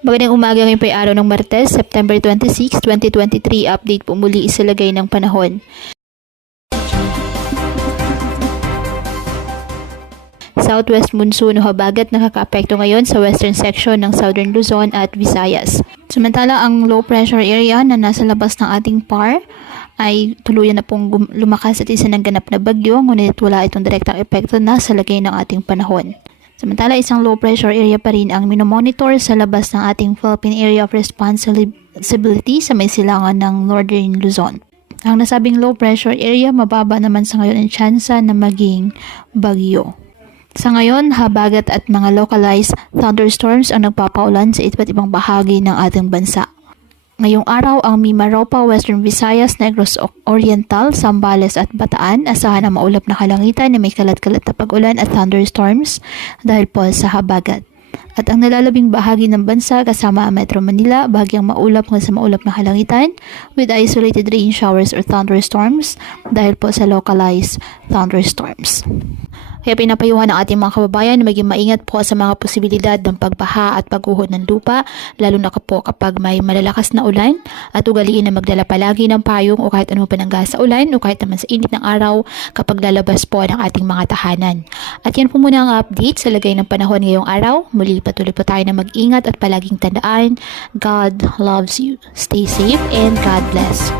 Magandang umaga, ngayon po ay araw ng Martes, September 26, 2023. Update po muli isalagay ng panahon. Southwest monsoon o habagat nakakaapekto ngayon sa western section ng Southern Luzon at Visayas. Samantala, ang low pressure area na nasa labas ng ating PAR ay tuluyan na pong lumakas at isa ng ganap na bagyo, ngunit wala itong direktang epekto na sa lagay ng ating panahon. Samantala, isang low pressure area pa rin ang minomonitor sa labas ng ating Philippine Area of Responsibility sa may silangan ng Northern Luzon. Ang nasabing low pressure area, mababa naman sa ngayon ang tsansa na maging bagyo. Sa ngayon, habagat at mga localized thunderstorms ang nagpapaulan sa iba't ibang bahagi ng ating bansa. Ngayong araw, ang Mimaropa, Western Visayas, Negros Oriental, Zambales at Bataan asahan ang maulap na kalangitan na may kalat-kalat na pag-ulan at thunderstorms dahil po sa habagat. At ang nalalabing bahagi ng bansa kasama ang Metro Manila, bahagyang maulap hanggang sa maulap na kalangitan with isolated rain showers or thunderstorms dahil po sa localized thunderstorms. Kaya pinapayuhan ng ating mga kababayan na maging maingat po sa mga posibilidad ng pagbaha at pagguhod ng lupa, lalo na po kapag may malalakas na ulan, at ugaliin na magdala palagi ng payong o kahit anong panangga sa ulan o kahit naman sa init ng araw kapag lalabas po ng ating mga tahanan. At yan po muna ang update sa lagay ng panahon ngayong araw. Muli patuloy po tayo na mag-ingat at palaging tandaan, God loves you. Stay safe and God bless.